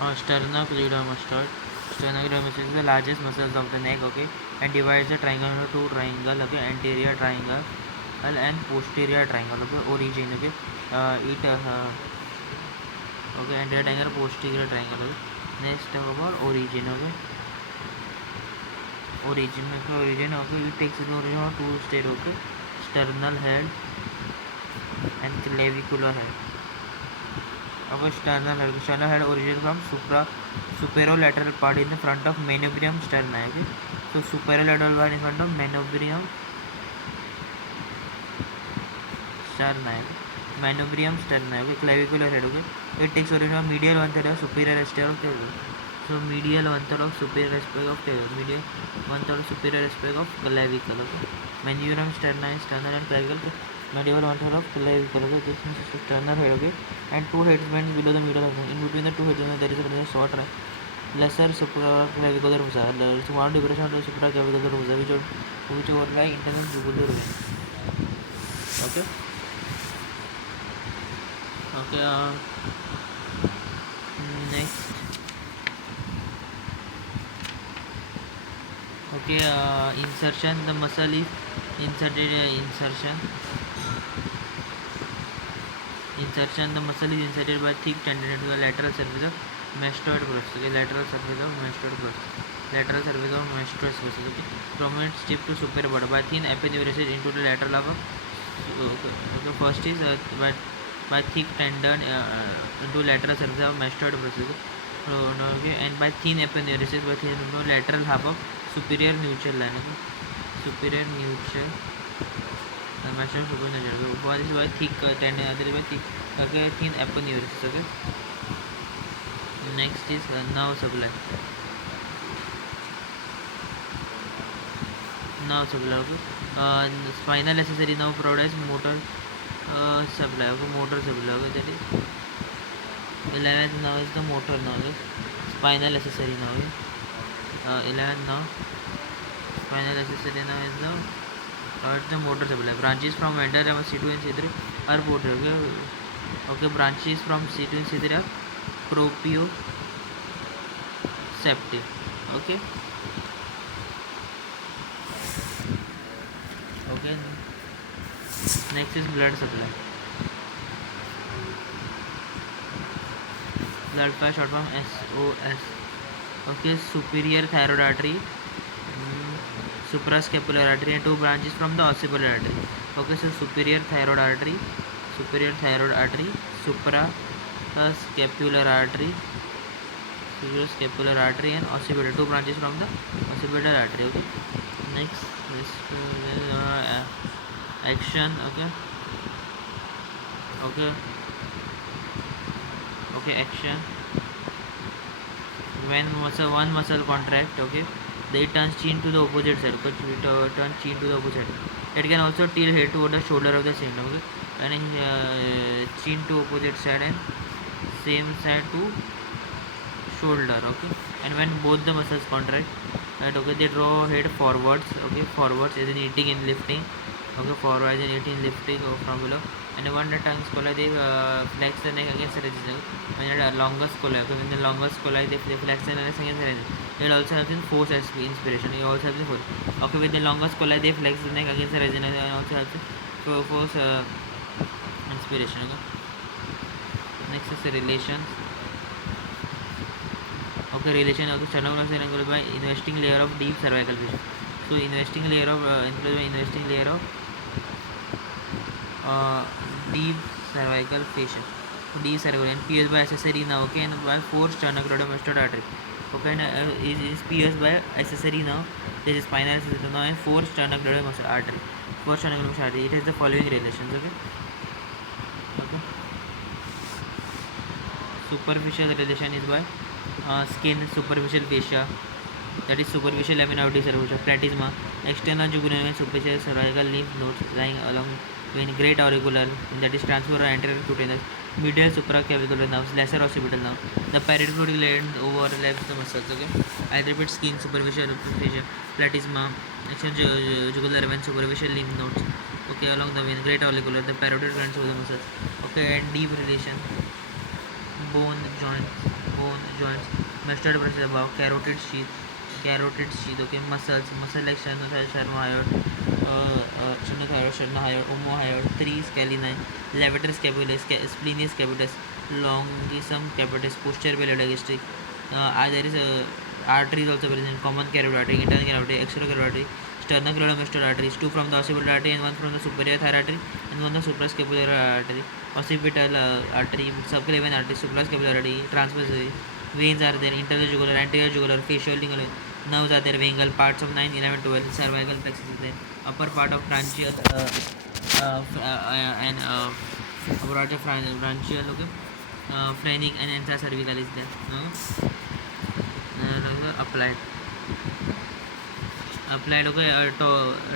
Sternocleidomastoid. Sternocleidomastoid is the largest muscles of the neck, okay, and divides the triangle into two triangle, okay, anterior triangle and posterior triangle, okay, origin, okay, okay, anterior triangle, posterior triangle, okay. Next about origin, okay, origin, okay, it takes the origin of two state, okay, sternal head and clavicular head. Okay, sternal head origin from superolateral part in the front of manubrium sterni. Okay, so superolateral part in front of manubrium sterni. Manubrium sterni. Okay, clavicular head. Okay, it takes origin from medial one third of superior aspect of clavicle. So medial one third of superior aspect of clavicle. Medial one third of superior aspect of clavicle. Okay, manubrium sterni, sternal and clavicle. Medial one third of clavicle. Okay, this is sternal head. Okay, and two heads bend below the middle. In between the two heads, there is a short lesser supraclavicular fossa. Small depression of the supraclavicular fossa, which overlie internal jugular vein. Okay. Okay. Next. Okay. Insertion. The muscle is inserted. Insertion. The muscle is inserted by thick tendon into the lateral surface of mastoid process. Okay. Lateral surface of mastoid process. Lateral surface of mastoid process. Okay. From its tip to superior border by thin epineurisis into the lateral of okay. First is by thick tendon into lateral surface of mastoid process. Okay. And by thin epineurisis by thin lateral half of superior nuchal line. Okay. Superior nuchal. Mastoid superior nuchal. One is by thick tendon, other is by thick. Okay. Thin epineurisis. Okay. Next is nerve supply. Nerve supply. Okay. Spinal accessory nerve provides motor supply. Okay. Motor supply. Okay. That is 11th nerve is the motor nerve. Spinal accessory nerve. 11th nerve. Spinal accessory nerve is the motor supply. Branches from ventral ramus C2 and C3 are motor. Okay. Okay. Branches from C2 and C3 are proprioceptive. Okay. Okay. Next is blood supply. Blood supply short form SOS. Okay. Superior thyroid artery, suprascapular artery, and two branches from the occipital artery. Okay. So superior thyroid artery, suprascapular artery, and occipital, two branches from the occipital artery. Okay. Next, this action. Okay. Action. When one muscle contract, okay, they turn chin to the opposite side. Turn chin to the opposite. It can also tilt head toward the shoulder of the same. Okay, and chin to opposite side and same side to shoulder. Okay, and when both the muscles contract, right, okay, they draw head forwards. Okay, forwards as in eating and lifting. Okay, forward as in eating, lifting from below. And when the tongue scoli, they flex the neck against the resistance. When the longest scoli, okay, when the longest scoli, they flex the neck against the resistance. It also helps in force inspiration. It also helps in force. Okay, with the longest scoli, they flex the neck against the resistance and also helps in force inspiration. Okay. Next is the relations. Okay, relation of the sternocleidomastoid is enclosed by investing layer of deep cervical fissure. So investing layer of deep cervical fissure. Deep cervical and pierced by accessory nerve. Okay, and by 4 sternocleidomastoid artery. Okay, and is pierced by accessory nerve. This is spinal accessory nerve and 4 sternocleidomastoid artery. 4 sternocleidomastoid artery. It has the following relations. Okay. Superficial relation is by skin, superficial fascia, that is superficial lamina of cervical platysma, external jugular and superficial cervical lymph nodes lying along with great auricular, that is transverse anterior cutaneous, medial supraclavicular nerves, lesser occipital nerve. The parietal gland overlaps the muscles. Okay, I repeat: skin, superficial fascia, platysma, external jugular and superficial lymph nodes. Okay, along the vein, great auricular, the parietal glands over the muscles. Okay, and deep relation. bone joints, bone joints, mustard brush above, carotid sheath, okay, muscle like sternothyroid, omohyoid, 3 scaleni, levator scapulae, splenius capitis, longissum capitis, posterior belly gastric. There is a arteries also present, common carotid artery, internal carotid artery, external carotid artery, sternocleidomastoid arteries, 2 from the occipital artery and 1 from the superior thyroid artery and 1 the suprascapular artery, occipital artery, subclavian artery, suprascapular artery, transverse veins are there, interjugular, anterior jugular, facial, lingual, nerves are there, vagal parts of 9, 11, 12, cervical plexus is there, upper part of branchial and upper part of branchial, okay, phrenic and intracervical is there. Applied. Okay,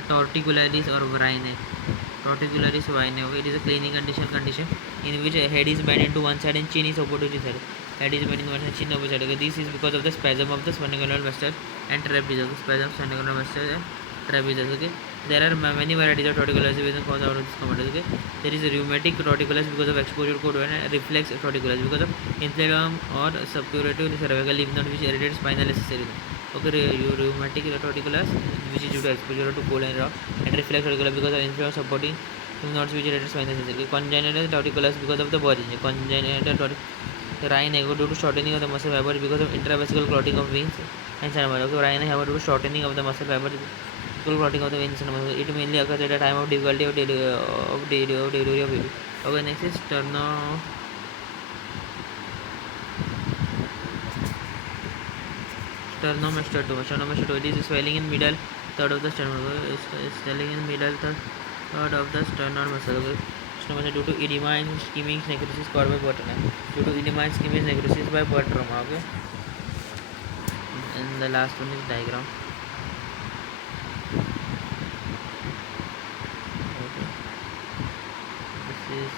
torticularis or vrine. Torticularis vrine, okay, it is a condition in which head is bent into one side and chin is opposite to side. Head is bent into one side, chin opposite. Okay, this is because of the spasm of the sternocleidomastoid muscle and trapezius. Spasm of sternocleidomastoid muscle and trapezius. Okay, there are many varieties of torticollis within cause out of this command. Okay, there is a rheumatic torticollis because of exposure to and reflex torticollis because of inflammation or suppurative cervical lymph node which irritates spinal accessories. Okay, rheumatic torticollis which is due to exposure to cold and raw, and reflex torticollis because of inflammation supporting lymph nodes which irritates spinal accessories. Congenital torticollis because of the body. Congenital torticollis, Rhine due to shortening of the muscle fiber because of intravesical clotting of veins and cervical. Okay, Rhine due to shortening of the muscle fiber, clotting of the veins and muscle. It mainly occurs at a time of difficulty of delivery of baby. Okay, next is sternomastoid. It is swelling in middle third of the sternum. Swelling in middle third of the sternal muscle. Okay. Due to edema and ischemic necrosis caused by birth trauma. Due to edema and ischemic necrosis by birth trauma. Okay. And the last one is diagram. Okay. This is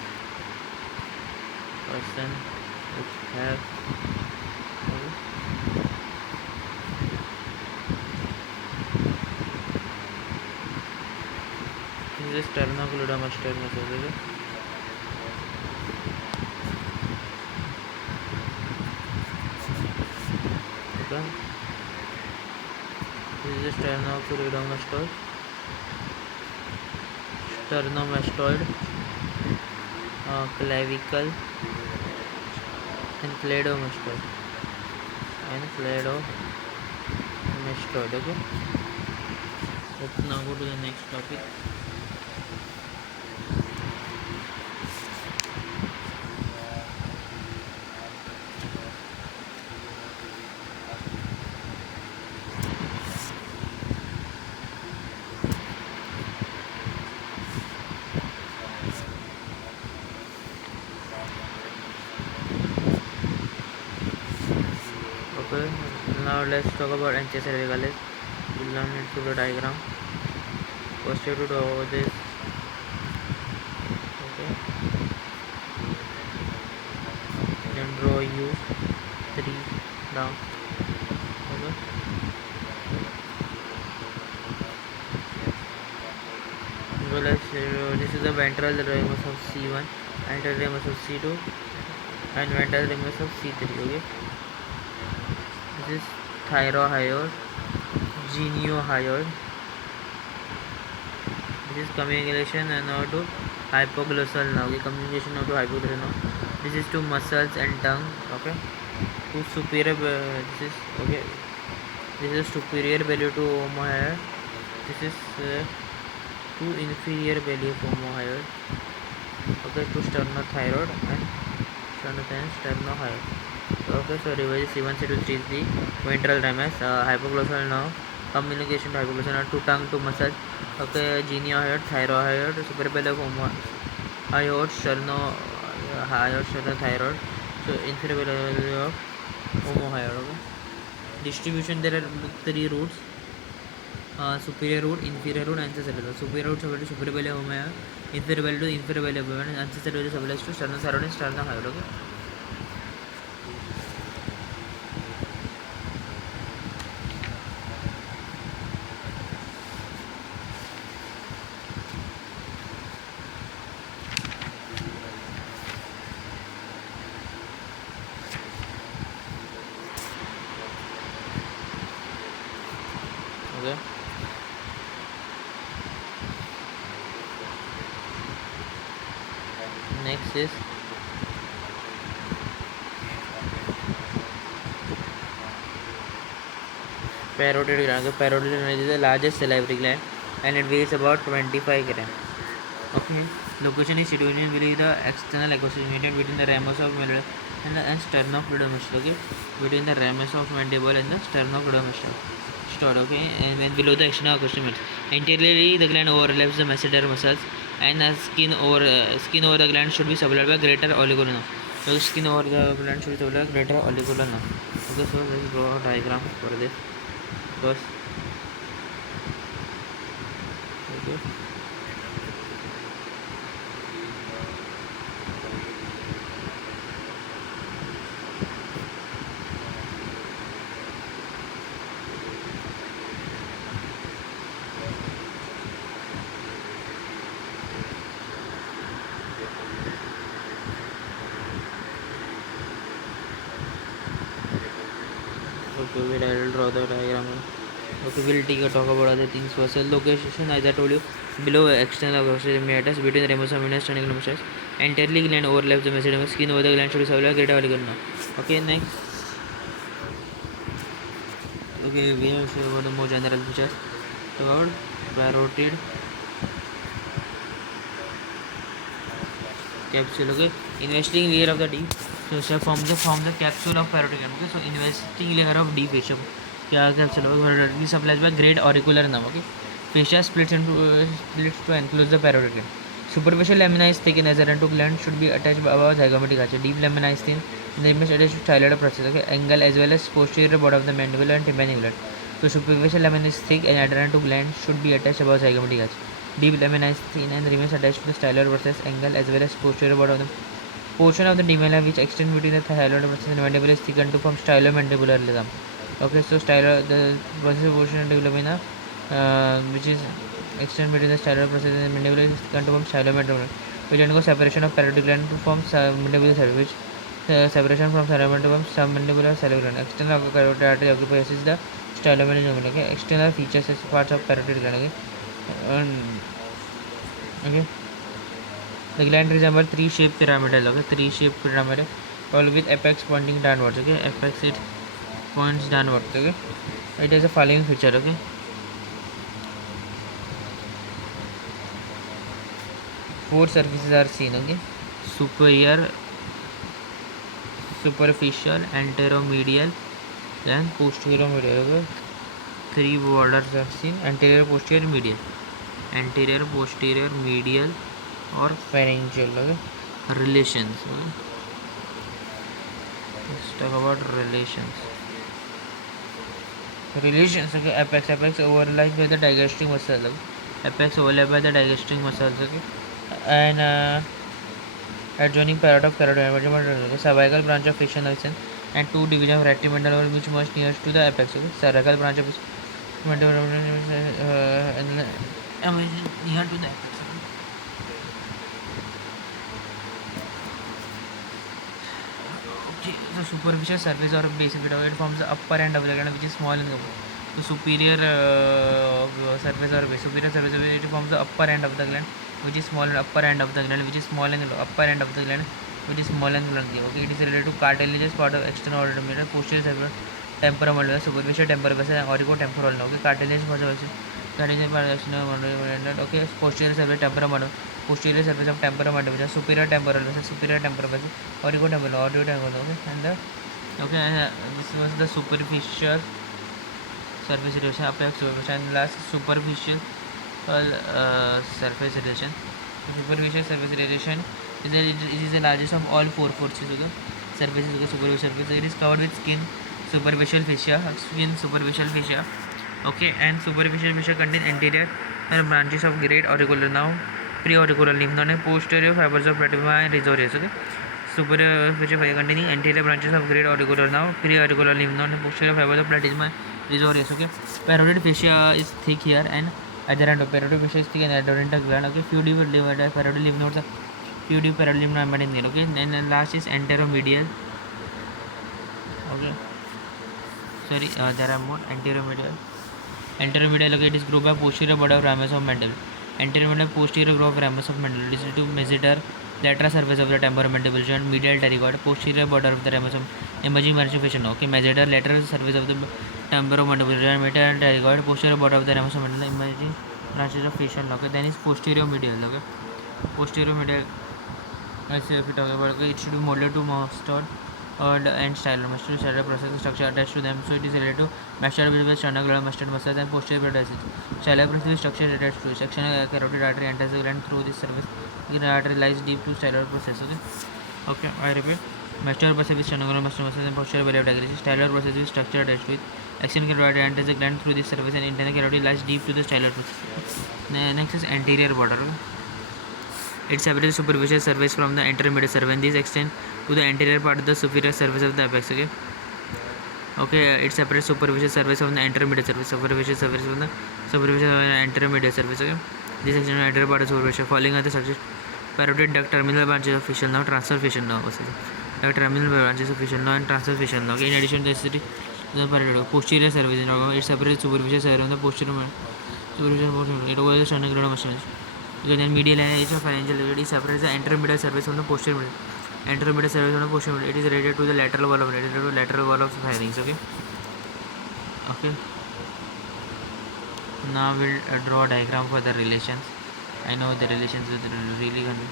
person which have this is sternocleidomastoid muscle. Okay. This is sternomastoid, clavicle and cleidomastoid. Okay. Let's now go to the next topic. Okay, now let's talk about anterior cervicalis. We'll learn it through the diagram. First you have to draw this. Okay, then draw U3 down. Okay, so this is the ventral ramus of C1, anterior ramus of C2 and ventral ramus of C3. Okay, this is thyrohyoid, geniohyoid. This is communication and now to hypoglossal now. Okay, communication now to hypoglossal now. This is to muscles and tongue. Okay, to superior. This is okay. This is superior belly to omohyoid. This is to inferior belly of omohyoid. Okay, to sternothyroid and sternohyoid. Okay, so revise C1, C2, C3 is the ventral ramus, hypoglossal nerve, communication to hypoglossal, to tongue, to muscle. Okay, geniohyoid, thyrohyoid, superior belly of omohyoid, sternothyroid, so inferior belly of omohyoid. Okay. Distribution, there are 3 roots, superior root, inferior root, ancestral root. Superior root to superior belly of omohyoid, inferior belly to inferior belly of omohyoid, ancestral root is to sternothyroid and sternohyoid. Okay. is parotid gland. The parotid gland is the largest salivary gland and it weighs about 25 grams. Okay, location is situated below the external ecosystem between the ramus of mandible and sternocleidomastoid. Okay, between the ramus of mandible and the sternocleidomastoid. Okay, and when below the external ecosystem, anteriorly the gland overlaps the masseter muscles, and the skin over the gland should be supplied by greater oligolena. So skin over the gland should be supplied by greater oligolena. Okay, so let's draw a diagram for this first. Okay. Okay, wait, I will draw the diagram. Okay, we'll take a talk about other things. First, location, as I told you, below external meatus between the ramus of and sternocleidomastoid. Entirely gland overlaps the mesodermal skin over the gland should be supplied greater oligolena. Okay, next. Okay, we will see about the more general features. About parotid capsule. Okay, investing layer of the D. So form the capsule of parotid gland. Okay, so investing layer of D fascia. क्या capsule parotid supplies by great auricular nerve. Okay, fascia splits to enclose the parotid gland. Superficial lamina is thick in azerento gland should be attached above zygomatic arch. Deep lamina is thin. They must attach to styloid process. Okay, angle as well as posterior border of the mandible and tympanic gland. So superficial lamina is thick and adherent to gland should be attached above zygomatic arch. Deep lamina is thin and remains attached to the styloid process angle as well as posterior border of the portion of the demella which extends between the thyroid process and mandible is thickened to form stylomandibular rhythm. Okay, so the process portion of the demella which is extend between the styloid process and mandible is thickened to form stylomandibular, which undergoes separation of parotid gland to form mandibular cell, which separation from cerebellum to form submandibular salivary gland. External carotid artery occupies the stylomandibular. Okay, external features as parts of parotid gland. Okay, okay. The gland resembles three-shaped pyramidal. Okay, three-shaped pyramid, all with apex pointing downwards. Okay, apex it points downwards. Okay, it has a following feature. Okay, four surfaces are seen. Okay, superior, superficial, anteromedial, and posteromedial. Okay, three borders are seen: anterior, posterior, medial. Anterior, posterior, medial, or pharyngeal. Okay, relations. Okay, let's talk about relations. Okay, apex overlaps by the digastric muscle. Okay? Apex overlaps by the digastric muscles. Okay, and adjoining part of carotid. Okay? Cervical branch of facial nerve and two divisions of retromedial which most nearest to the apex. Okay? Cervical branch of and near to the apex. Okay, the superficial surface or base of it forms the upper end of the gland which is small in the the superior surface or base. Superior surface it forms the upper end of the gland which is small and upper end of the gland which is small and upper end of the gland which is small and lengthy. Okay, it is related to cartilaginous part of external auditometer, posterior surface, temporal malleus, superficial temporal vessel, and auriculotemporal. Okay, cartilaginous part of cartilaginous part of external auditometer. Okay, posterior surface, temporal malleus, posterior surface of temporal mandible, superior temporal vessel, auriculotemporal. Okay, and this was the superficial surface relation, apex surface, and last superficial surface relation. Superficial surface relation is the largest of all four forces. Okay, surfaces. Okay, superficial surface. It is covered with skin, superficial fascia. Okay, and superficial fascia contain anterior branches of great auricular nerve, preauricular lymph node, and posterior fibers of platypus and rhizoids. Okay, superior fascia containing anterior branches of great auricular nerve, preauricular lymph node, and posterior fibers of platypus and rhizoids. Okay, parotid fascia is thick here and adherent. Parotid fascia is thick and adherent to gland. Okay, few deep parotid lymph nodes. Few deep parotid lymph nodes in there. Okay, and then last is anteromedial. Okay, sorry, there are more anteromedial. Okay, it is grouped by posterior border of ramus of mandible. Anteromedial posterior group of ramus of mandible. It is to masseter lateral surface of the temporomandibular joint, medial pterygoid, posterior border of the rhomosome, emerging manifestation. Okay, major lateral surface of the temporomandibular joint, medial pterygoid, posterior border of the rhomosome, and the emerging branches of facial. Okay, then is posterior medial. Okay, posterior medial. If we talk about, okay, it should be molded to mustard and styler. Mustard styler process structure attached to them, so it is related to mustard with sternocleidomastoid muscles and posterior process. Styler process structure attached to it. Section carotid artery enters the gland through this surface. The artery lies deep to styler process. Okay, I repeat. Mustard process with sternocleidomastoid muscles and posterior belly of digress. Styler process with structure attached to it. Axial carotid artery enters the gland through this surface, and internal carotid lies deep to the styler process. Next is anterior border. It separates the superficial surface from the intermediate surface, and these extend to the anterior part of the superior surface of the apex. Okay, it separates superficial surface from the intermediate surface, superficial surface from the superficial and intermediate surface. Okay, this extends to the anterior part of the superficial, following the structure parotid duct, terminal branches of facial nerve, transverse facial nerve. Duct, terminal branches of facial nerve, and transverse facial nerve. Okay, in addition to this, the parotid posterior surface, it separates superficial surface from the posterior superficial portion. It overlays the sternocleidomastoid. Okay, then medial and edge of pharyngeal cavity separates the intermediate surface from the posterior middle. Intermediate surface from the posterior middle. It is related to the lateral wall of the pharynx. Okay. Now we'll draw a diagram for the relations. I know the relations are really going to.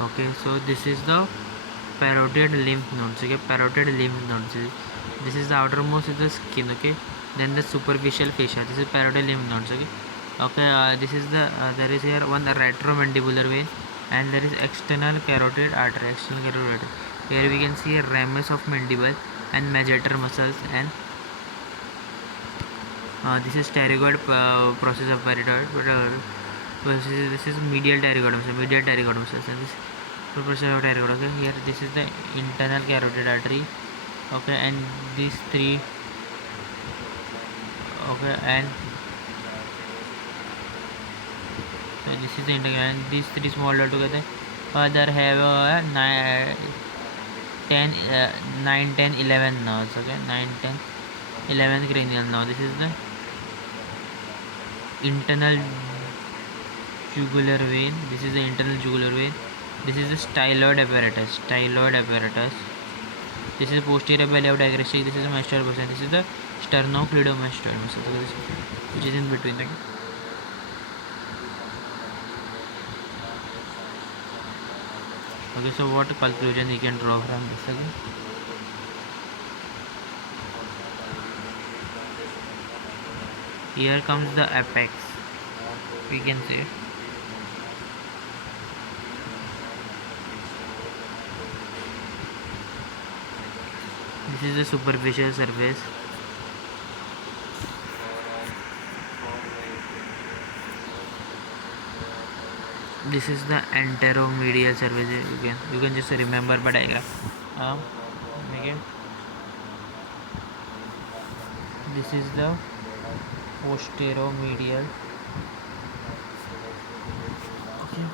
Okay, so this is the parotid lymph nodes. Okay, parotid lymph nodes. This is the outermost is the skin. Okay, then the superficial fascia. This is parotid lymph nodes. Okay, this is the there is here one retromandibular vein, and there is external carotid artery. Here we can see a ramus of mandible and major muscles, and this is pterygoid process of parotid. This is medial pterygoid muscles, and this process of pterygoid. Okay, here this is the internal carotid artery. Okay, and these three. Okay, and so this is the internal, and these three smaller together. Further have 9, 10, 11 nerves. Okay, 9, 10, 11 cranial nerve. This is the internal jugular vein. This is the internal jugular vein. This is the styloid apparatus. This is posterior belly of digressive. This is the mastoid portion. This is the sternocleidomastoid muscle, which is in between. Okay, so what conclusion you can draw from this? Here comes the apex. We can say. This is the superficial surface. This is the anteromedial surface. You can just remember by diagram. Again, this is the posteromedial. Okay.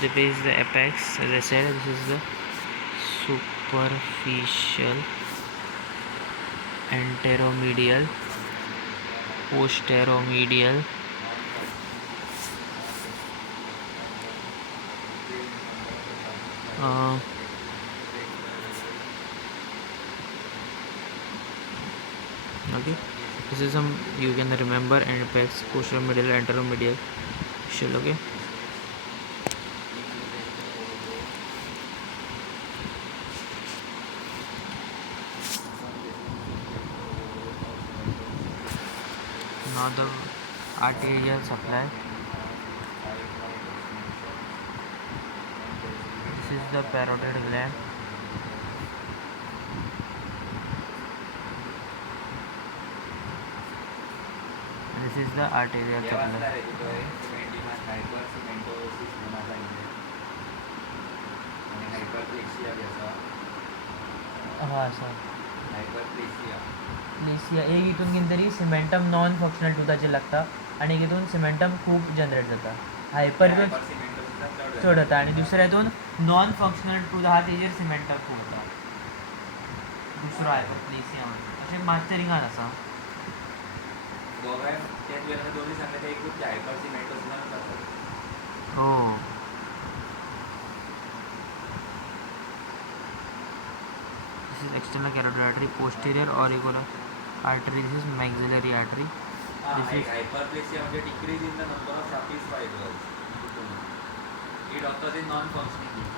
This is the apex. As I said, this is the superficial, anteromedial, posteromedial, okay, this is some you can remember, and apex, posteromedial, anteromedial, okay. arterial supply. This is the parotid gland. This is the arterial supply. हाँ sir प्लेसिया एक हितून कितें तरी cementum non functional टुथाचेर लागता आनी एक हितून cementum खूब जनरेट जाता हायपर चड जाता आनी दुसऱ्या हितून नॉन फंक्शनल टूथ आहा तेजेर सिमेंटम खूब जाता दुसरो हायपर प्लेसिया अशें मास्टरिंगान आसा ओ This is external carotid artery, posterior auricular artery. This is maxillary artery. This is hyperplasia म्हणजे decrease in the number of Sharp's fibers. It occurs in non-functioning teeth.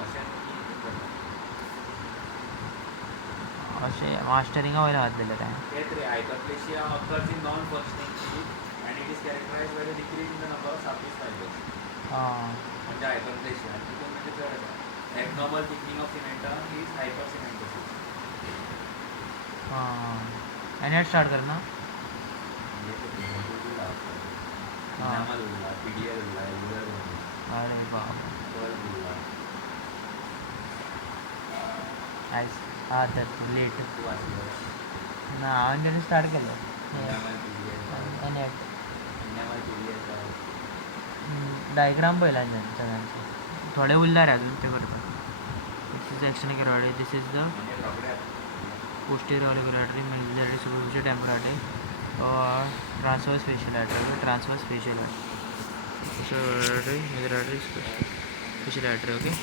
अशें मास्टरिंगा वयल्यान हात दिले काय तेच रे hyperplasia occurs in non-functioning teeth and it is characterized by the decrease in the number of Sharp's fibers. म्हणजे hyperplasia. तिथून म्हणजे चड आसा. Abnormal thickening of cementum is hypercementosis. Any start करना अरे बाप हाँ तर लेट ना हांवें स्टार्ट केलो डायग्राम पळयला जनांचे थोडे उरला रे अजून ते करता this is external carotid this is the posterior auricular artery, maxillary artery, superficial temporal artery, or transverse facial artery. Transverse facial artery, maxillary artery, facial artery. Okay.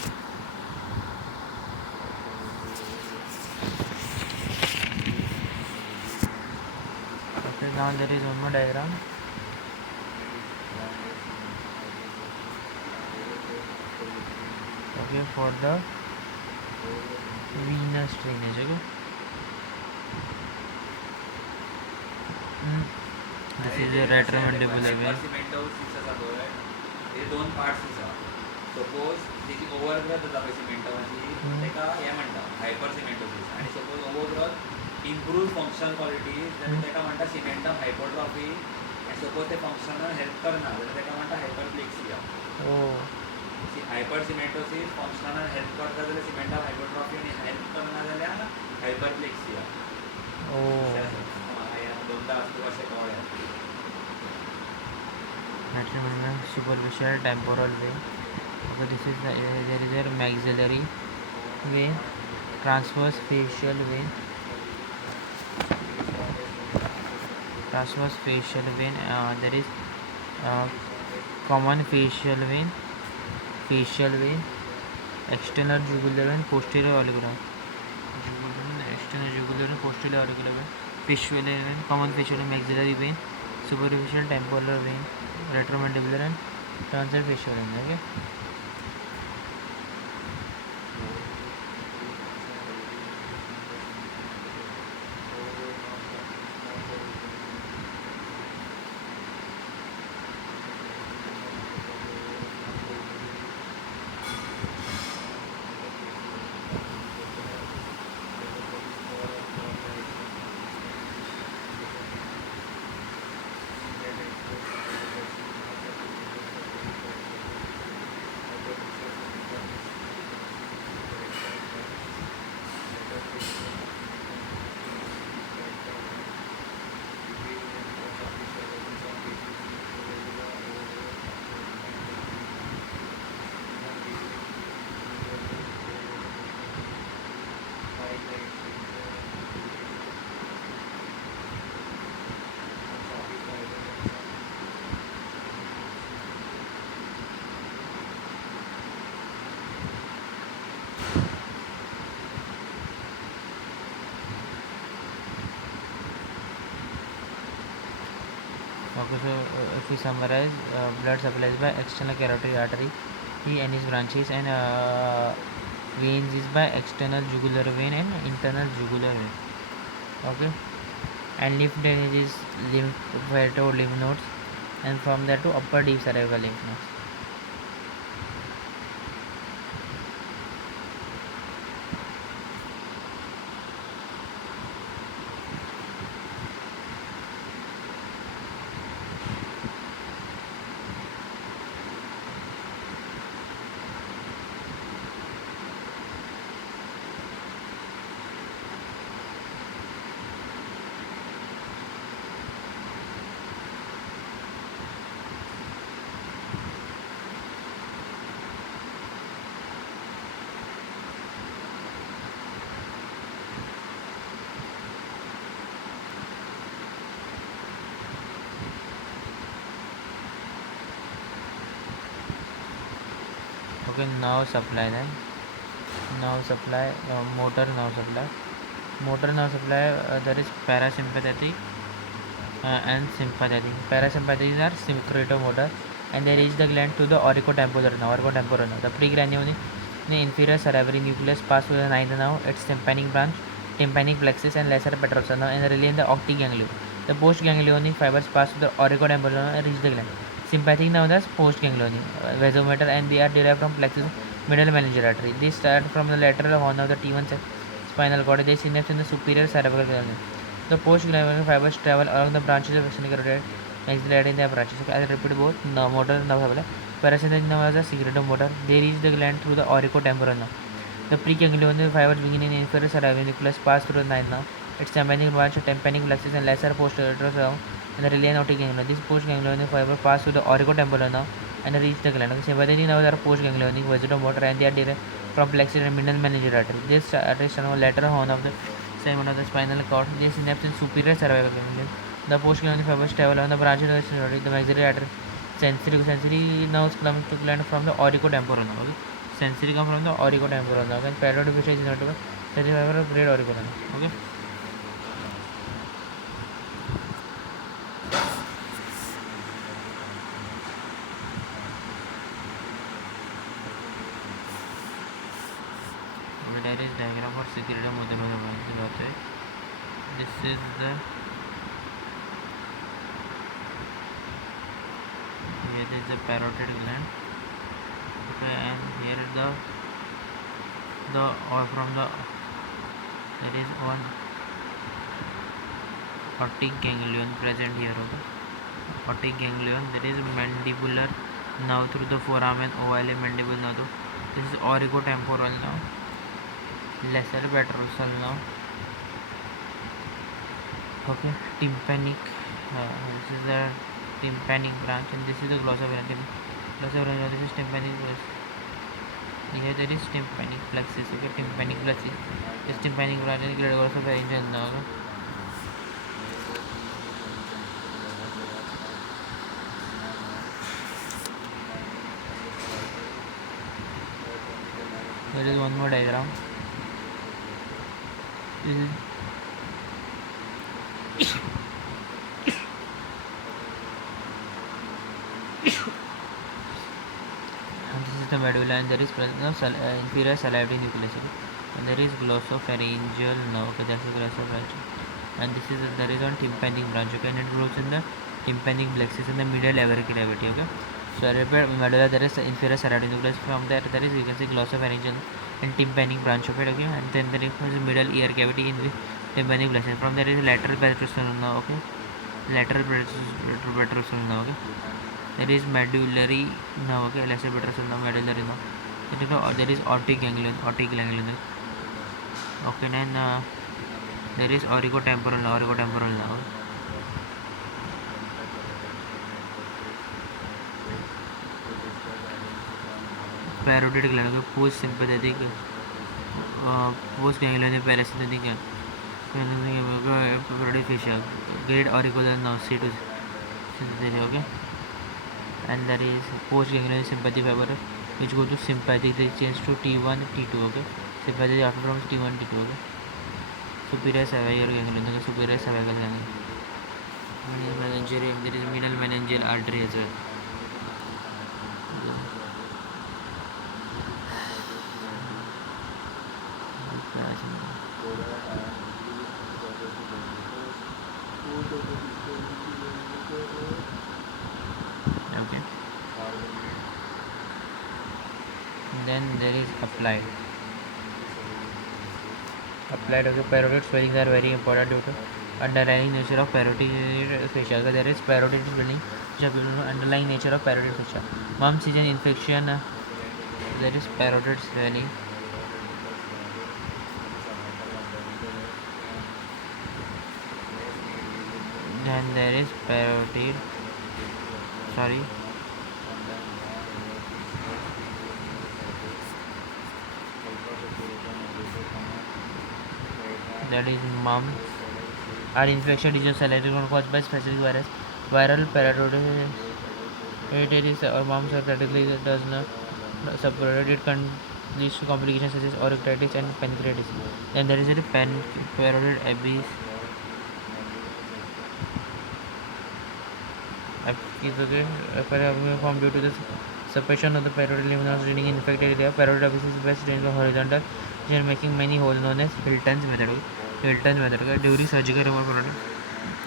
Okay. Now there is one more diagram. Okay, for the venous drainage. Okay. This is a retromandibular vein. हे दोन parts आसा suppose Techi overgrowth जाता पळय सिमेंटमाची तेका हे म्हणटा हायपरसिमेंटोसिस आनी suppose overgrowth improve functional quality जाल्यार तेका म्हणटा सिमेंटम हायपरट्रॉफी आनी सपोज ते फंक्शनल हेल्प करना जाल्यार तेका म्हणटा हायपरप्लेक्सिया हायपरसिमेंटोसिस फंक्शनल हेल्प करता जाल्यार सिमेंटम हायपरट्रॉफी आनी हेल्प करना जाल्यार हायपरप्लेक्सिया दोनदा असतो अशें कळ्ळें superficial temporal vein. Okay, this is there is a maxillary vein, transverse facial vein, there is common facial vein, external jugular vein, posterior auricular vein, facial vein, common facial vein, maxillary vein, superficial temporal vein, retromandibular and transverse facial vein. Okay. Okay, so if we summarize, blood supplies by external carotid artery and its branches, and veins is by external jugular vein and internal jugular vein. Okay, and lymph drainage is lymph nodes, and from there to upper deep cervical lymph nodes. Okay, nerve supply then. Nerve supply, motor nerve supply. Motor nerve supply, there is parasympathetic and sympathetic. Parasympathetic are secretomotor, and they reach the gland to the auriculotemporal nerve. The preganglion in the inferior cerebral nucleus pass through the ninth nerve, its tympanic branch, tympanic plexus, and lesser petrosal nerve, and rely in the octiganglion. The postganglionic fibers pass through the auriculotemporal nerve and reach the gland. Sympathetic nerve is postganglionic, vasomotor, and they are derived from plexus middle meningeal artery. They start from the lateral horn of the T1 spinal cord. They synapse in the superior cerebral gland. The postganglionic fibers travel along the branches of external carotid axillary in their branches. Okay, I'll repeat both. Motor nerve supply. Parasympathetic nerve is a secretomotor. They reach the gland through the auriculotemporal nerve. The preganglionic fibers begin in inferior cerebral nucleus, pass through the ninth nerve. Its tympanic branch, tympanic plexus, and lesser posterior nerve, and the relay ganglion. This postganglionic fiber pass through the auriculotemporal nerve and reach the gland. Okay, sympathetic nerves are postganglionic, vasomotor, and they are derived from plexus and middle meningeal artery. This arteries are lateral horn of the segment of the spinal cord. They synapse in superior cervical ganglion. The postganglionic fibers travel on the branches of the maxillary artery. Sensory nerves come to gland from the auriculotemporal nerve. Okay? Sensory come from the auriculotemporal nerve, and parotid which is notable sensory fiber of great auricular nerve. Okay. There is diagram for secretomotor. This is the here is the parotid gland. Okay, and here is the or from the there is one optic ganglion present here. Okay, optic ganglion. There is mandibular nerve through the forearm and ovale mandible nerve. This is auriculotemporal nerve, lesser petrosal nerve. Okay, tympanic. This is the tympanic branch, and this is the glossopharyngeal. This is tympanic plexus. Here there is tympanic plexus. Okay, tympanic plexus. This tympanic branch is glossopharyngeal nerve. There is one more diagram. This is the medulla, and there is presence of inferior salivary nucleus, and there is glossopharyngeal nerve. Okay, that's the glossopharyngeal, and this is there is one tympanic branch. Okay, and it grows in the tympanic plexus in the middle air cavity. Okay, so medulla, there is inferior salivary nucleus. From there is you can see glossopharyngeal and tympanic branch of it. Okay, and then there is middle ear cavity in the tympanic plexus. From there is lateral petrosal nerve. Okay, lateral petrosal nerve. Okay. There is medullary nerve, okay, lesser petrosal nerve, medullary nerve. There is optic ganglion, okay, and there is auriculotemporal nerve. Parotid gland, okay, post-sympathetic, post-ganglionic parasympathetic, parotid fascia, great auricular nerve, C2 sympathetic, okay. And there is postganglionic sympathy fiber which go to sympathetic, they change to T1, T2, okay. Sympathetic after from T1, T2, okay. Superior cervical ganglion, okay, superior cervical ganglion. There is middle meningeal artery as well. Then there is applied. Applied of the parotid swellings are very important due to underlying nature of parotid fascia. So there is parotid swelling, which are due to underlying nature of parotid fascia. Mumps is an infection. There is parotid swelling. Then there is parotid. Sorry. That is mumps. Are infection disease caused by specific virus. Viral parotid or mumps or practically does not separate. It can lead to complications such as oropharyngitis and pancreatitis. Then there is a parotid abyss. Is okay formed due to the suppression of the parotid lymph nodes draining in infected area. Parotid abyss is best drained by horizontal, making many holes known as Hilton's method. Okay? During surgical removal,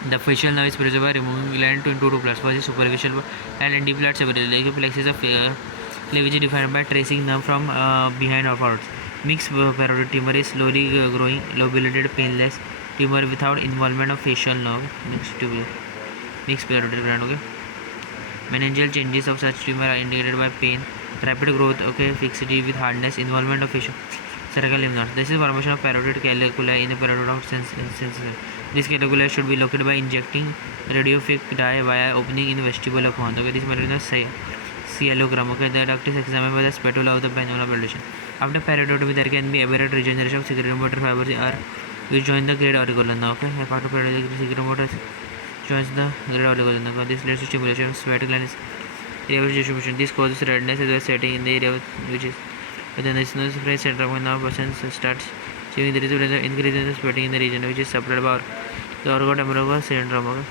the facial nerve is preserved by removing gland into two parts. First is superficial and deep part separately. The plexus of cleavage is defined by tracing nerve from behind or forwards. Mixed parotid tumor is slowly growing, lobulated, painless tumor without involvement of facial nerve. Mixed parotid gland. Okay. Meningeal changes of such tumor are indicated by pain, rapid growth, okay, fixity with hardness, involvement of facial cervical lymph nodes. This is formation of parotid calculi in the parotid of sensor. This calculi should be located by injecting radioactive dye via opening in the vestibule of mouth. Okay, this method is cyelogram. Okay, the duct is examined by the spatula of the penula palpation. After parotidotomy, there can be aberrant regeneration of secretomotor fibers which join the great auricular nerve. Okay, a part of secretomotor joins the great auricular nerve. This leads to stimulation of sweat gland area distribution. This causes redness as well as setting in the area which is within the sinus center. When the person starts showing there is an increase in the sweating in the region which is supplied by the organomegaly syndrome. Okay.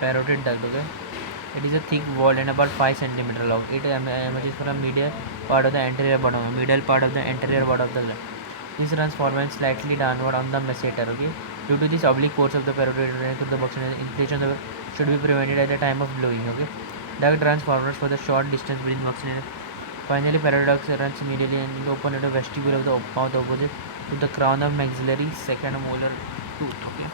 Parotid duct. Okay. It is a thick wall and about 5 cm long. It emerges from the middle part of the anterior bottom, middle part of the anterior body of the gland. This runs forward slightly downward on the masseter. Okay. Due to this oblique course of the parotid running through the buccal, inflation should be prevented at the time of blowing. Okay. Duct runs forward for the short distance between buccal. Finally, parotid duct runs medially and open at the vestibule of the mouth opposite to the crown of maxillary second molar tooth. Okay.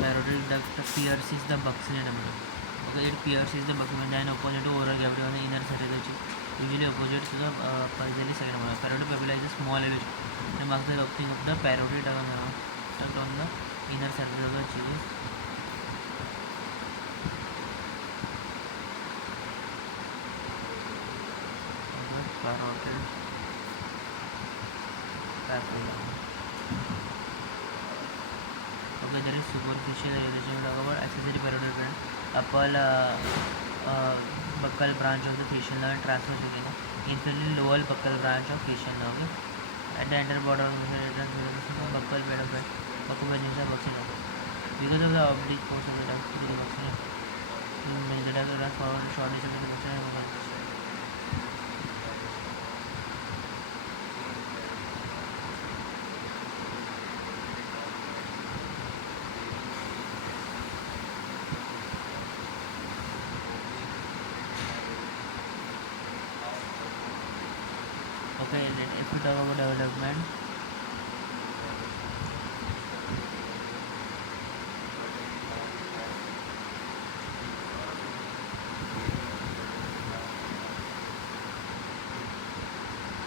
Parotid duct pierces the buccal number. Okay, it pierces the buccal and opposite to oral cavity on the inner side of the cheek, usually opposite to the pulsary second molar. Parotid papilla is a small elevation and marks the opening of the parotid duct on the inner surface of the cheek. Parotid papilla. Okay, there is superficial elevation about accessory parotid gland, upper buccal branch of the facial nerve and transverse vagina, inferior lower buccal branch of facial nerve. Okay. At the anterior border of the buccal bed of buccal vagina buccal nerve. Because of the oblique course of the duct to the buccal, the duct runs forward short distance between the buccal and buccal. Okay, then if we talk about development,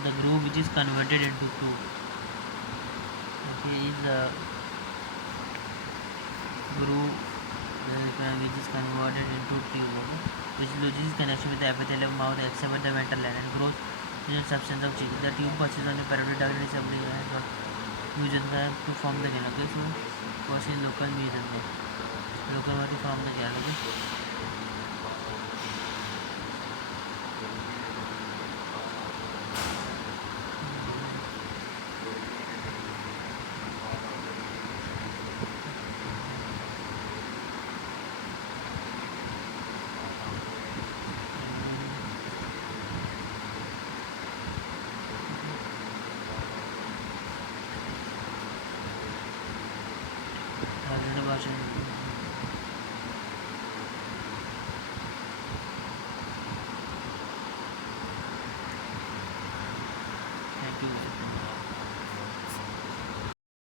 the groove which is converted into two. Okay, is groove which is converted into tube. Okay, which loses connection with the epithelium of mouth except the ventral line and grows substance of change. The tube passes on a parotid artery assembly has got mesenchyme to form the gland. Okay, so first is local mesenchyme. Local to form the gland. Okay. Thank you.